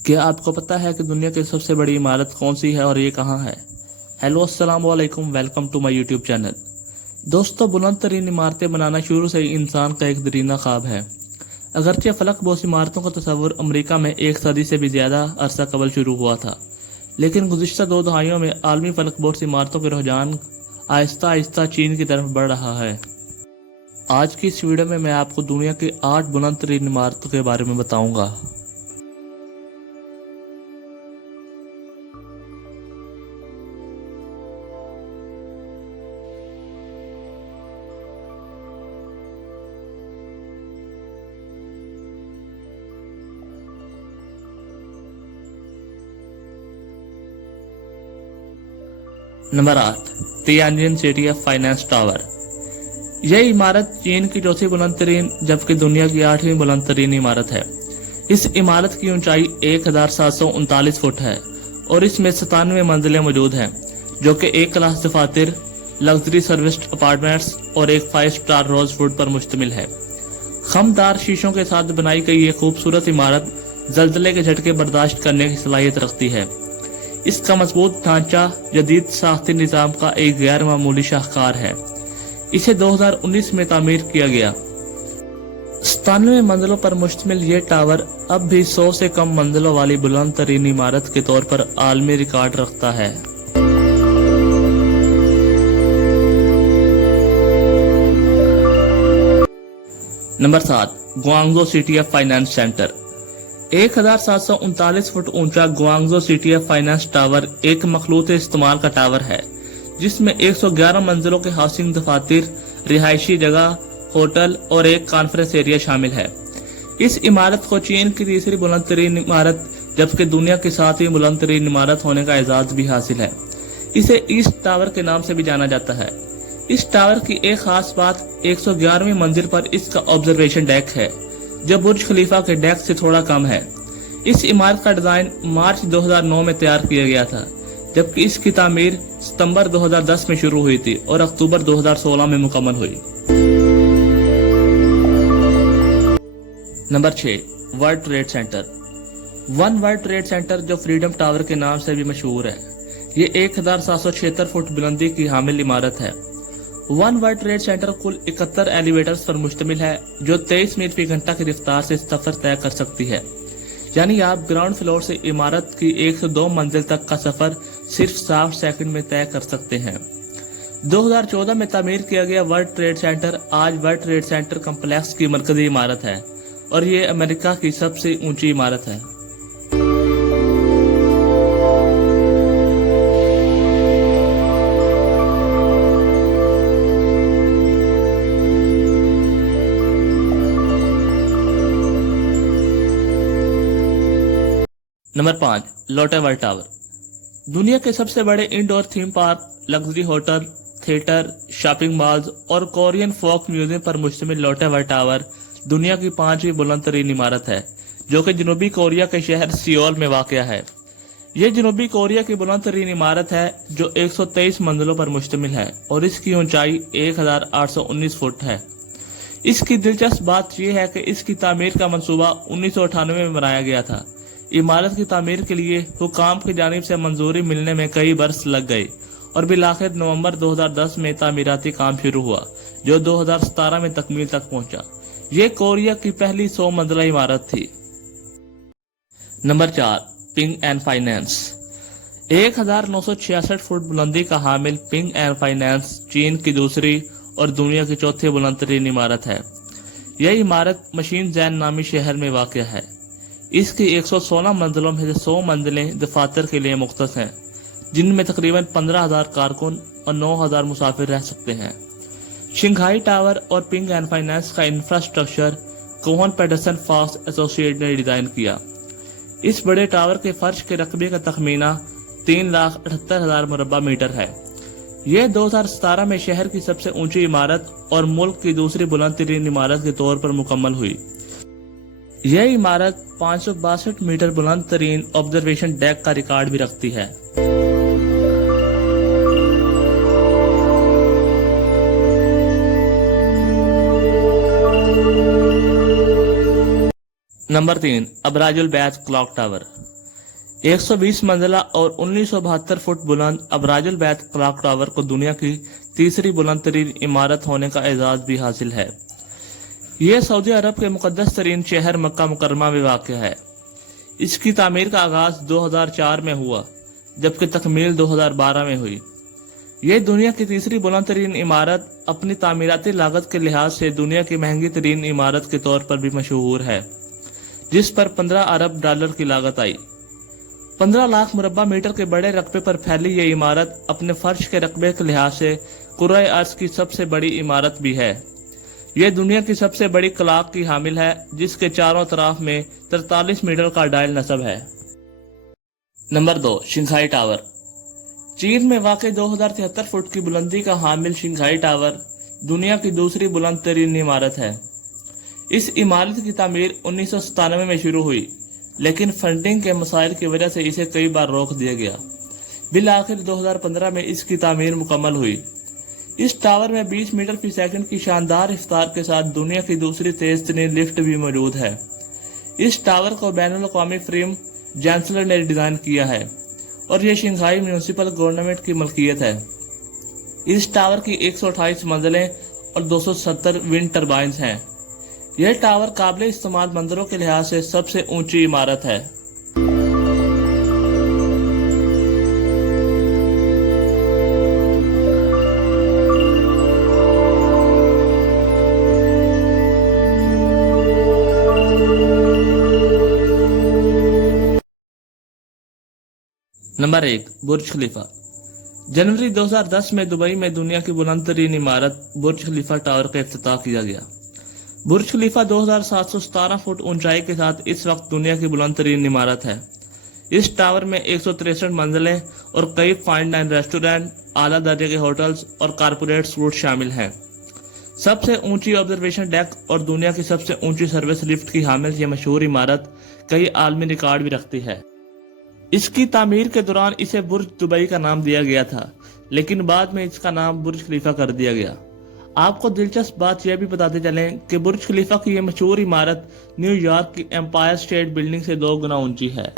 क्या आपको पता है कि दुनिया की सबसे बड़ी इमारत कौन सी है और ये कहाँ है? हेलो अस्सलाम वालेकुम, welcome to my YouTube channel. दोस्तों, बुलंद तरीन इमारतें बनाना शुरू से ही इंसान का एक दरीना ख्वाब है। अगरचे फलक बोस इमारतों का तस्वुर अमेरिका में एक सदी से भी ज़्यादा अरसा कबल शुरू हुआ था, लेकिन गुज़िश्ता 2 दहाइयों में आलमी फलक बोस इमारतों के रुझान आहिस्ता आहिस्ता चीन की तरफ बढ़ रहा है। आज की इस वीडियो में मैं आपको दुनिया की 8 बुलंद तरीन इमारतों के बारे में बताऊंगा। Number 8, Tianjin city of finance tower. यह इमारत चीन की चौथी बुलंद तरीन जबकि दुनिया की 8वीं बुलंद तरीन इमारत है। इस इमारत की ऊंचाई 1739 फुट है और इसमें 97 मंजिलें मौजूद हैं, जो कि 1 क्लास दफातर, लग्जरी सर्विस्ड अपार्टमेंट्स और एक 5 स्टार रोज फूड पर मुश्तमिल है। खमदार शीशों के साथ बनाई गई ये खूबसूरत इमारत जल्जले के झटके बर्दाश्त करने की सलाहियत रखती है। इसका मजबूत ढांचा जदीद साख्ती निज़ाम का एक गैर मामूली शाहकार है। इसे 2019 में तामीर किया गया। 97 मंजिलों पर मुश्तमिल ये टावर अब भी 100 से कम मंजिलों वाली बुलंद तरीन इमारत के तौर पर आलमी रिकॉर्ड रखता है। Number 7, Guangzhou city of finance centre. 1739 foot ऊंचा Guangzhou city of finance tower एक मखलूत इस्तेमाल का टावर है, जिसमें 111 मंजिलों के हाउसिंग दफातर, रिहायशी जगह, होटल और एक कॉन्फ्रेंस एरिया शामिल है। इस इमारत को चीन की तीसरी बुलंद तरीन इमारत जबकि दुनिया की 7वीं बुलंद तरीन इमारत होने का एजाज भी हासिल है। इसे ईस्ट टावर के नाम से भी जाना जाता है। इस टावर की एक खास बात 111वीं मंजिल पर इसका ऑब्जर्वेशन डेक है, जो बुर्ज खलीफा के डेक से थोड़ा कम है। इस इमारत का डिजाइन मार्च 2009 में तैयार किया गया था, जबकि इसकी तामीर सितंबर 2010 में शुरू हुई थी और अक्टूबर 2016 में मुकम्मल हुई। Number 6, world trade centre. One world trade centre, जो फ्रीडम टावर के नाम से भी मशहूर है, ये 1776 फुट बुलंदी की हामिल इमारत है। वन वर्ल्ड ट्रेड सेंटर कुल 71 एलिवेटर्स पर मुश्तमिल है, जो 23 मील फी घंटा की रफ्तार से सफर तय कर सकती है। यानी आप ग्राउंड फ्लोर से इमारत की 102 मंजिल तक का सफर सिर्फ 60 सेकंड में तय कर सकते हैं। 2014 में तामीर किया गया वर्ल्ड ट्रेड सेंटर आज वर्ल्ड ट्रेड सेंटर कम्प्लेक्स की मरकजी इमारत है और ये अमेरिका की सबसे ऊंची इमारत है। नंबर 5, लोटे वर्ल्ड टावर। दुनिया के सबसे बड़े indoor theme park, luxury hotel, theatre, shopping malls और कोरियन फोक म्यूजियम पर मुश्तमिल लोटे वर्ल्ड टावर दुनिया की 5वीं बुलंद तरीन इमारत है, जो कि जनूबी कोरिया के शहर सियोल में वाक़या है। यह जनूबी कोरिया की बुलंद तरीन इमारत है, जो 123 मंजिलों पर मुश्तमिल है और इसकी ऊंचाई 1819 फुट है। इसकी दिलचस्प बात यह है कि इसकी तामीर का मंसूबा 1998 में बनाया गया था। इमारत की तामीर के लिए हुकाम की जानिब से मंजूरी मिलने में कई बरस लग गए और बिलाखिर नवंबर 2010 में तामीराती काम शुरू हुआ, जो 2017 में तकमील तक पहुंचा। ये कोरिया की पहली 100 मंजिला इमारत थी। Number 4, ping An finance. 1966 foot बुलंदी का हामिल पिंग एंड फाइनेंस चीन की दूसरी और दुनिया की चौथी बुलंद तरीन इमारत है। यह इमारत मशीन जैन नामी शहर में वाक़या है। इसकी 116 मंजिलों में से 100 मंजिलें दफातर के लिए मुख्तस हैं, जिनमें तकरीबन 15,000 कारकुन और 9,000 मुसाफिर रह सकते हैं। शिंघाई टावर और पिंग एंड फाइनेंस का infrastructure Kohn Pedersen Fox associate ने डिजाइन किया। इस बड़े टावर के फर्श के रकबे का तखमीना 3,78,000 मुरब्बा मीटर है। यह 2017 में शहर की सबसे ऊंची इमारत और मुल्क की दूसरी बुलंद तरीन इमारत के तौर पर मुकम्मल हुई। यह इमारत 562 मीटर बुलंद तरीन ऑब्जर्वेशन डेक का रिकॉर्ड भी रखती है। नंबर 3, अबराजुल बैत क्लॉक टावर। 120 मंजिला और 1972 फुट बुलंद अबराज अल बैत क्लॉक टावर को दुनिया की तीसरी बुलंद तरीन इमारत होने का एजाज भी हासिल है। यह सऊदी अरब के मुकद्दस तरीन शहर मक्का मुकरमा में वाक़ है। इसकी तामीर का आगाज 2004 में हुआ, जबकि तकमील 2012 में हुई। यह दुनिया की तीसरी बुलंद तरीन इमारत अपनी तामीराती लागत के लिहाज से दुनिया की महंगी तरीन इमारत के तौर पर भी मशहूर है, जिस पर 15 अरब डॉलर की लागत आई। 15 लाख मुरब्बा मीटर के बड़े रकबे पर फैली यह इमारत अपने फर्श के रकबे के लिहाज से कुर्राए अर्ज की सबसे बड़ी इमारत भी है। यह दुनिया की सबसे बड़ी क्लॉक की हामिल है, जिसके चारों तरफ में 43 मीटर का डायल नस्ब है। Number 2, Shanghai tower. चीन में वाक़ई 2073 फुट की बुलंदी का हामिल शंघाई टावर दुनिया की दूसरी बुलंद तरीन इमारत है। इस इमारत की तामीर 1997 में शुरू हुई, लेकिन फंडिंग के मसाइल की वजह से इसे कई बार रोक दिया गया। बिल आखिर 2015 में इसकी तामीर मुकम्मल हुई। इस टावर में 20 मीटर फी सेकंड की शानदार रफ्तार के साथ दुनिया की दूसरी तेज तरीन लिफ्ट भी मौजूद है। इस टावर को बैनुल अक़वामी फ्रेम जैंसलर ने डिजाइन किया है और यह शंघाई म्यूनिसिपल गवर्नमेंट की मलकियत है। इस टावर की 128 मंजिलें और 270 विंड टर्बाइन्स हैं। यह टावर काबिल इस्तेमाल मंदिरों के लिहाज से सबसे ऊंची इमारत है। नंबर 1, बुर्ज खलीफा। जनवरी 2010 में दुबई में दुनिया की बुलंद तरीन इमारत बुर्ज खलीफा टावर का इफ्तिताह किया गया। बुर्ज खलीफा 2717 फुट ऊंचाई के साथ इस वक्त दुनिया की बुलंद तरीन इमारत है। इस टावर में 163 मंजिलें और कई फाइन डाइन रेस्टोरेंट, आला दर्जे के होटल्स और कारपोरेट सूट शामिल हैं। सबसे ऊंची ऑब्जर्वेशन डेक और दुनिया की सबसे ऊंची सर्विस लिफ्ट की हामिल यह मशहूर इमारत कई आलमी रिकॉर्ड भी रखती है। इसकी तामीर के दौरान इसे बुर्ज दुबई का नाम दिया गया था, लेकिन बाद में इसका नाम बुर्ज खलीफा कर दिया गया। आपको दिलचस्प बात यह भी बताते चलें कि बुर्ज खलीफा की यह मशहूर इमारत न्यूयॉर्क की एम्पायर स्टेट बिल्डिंग से 2 गुना ऊंची है।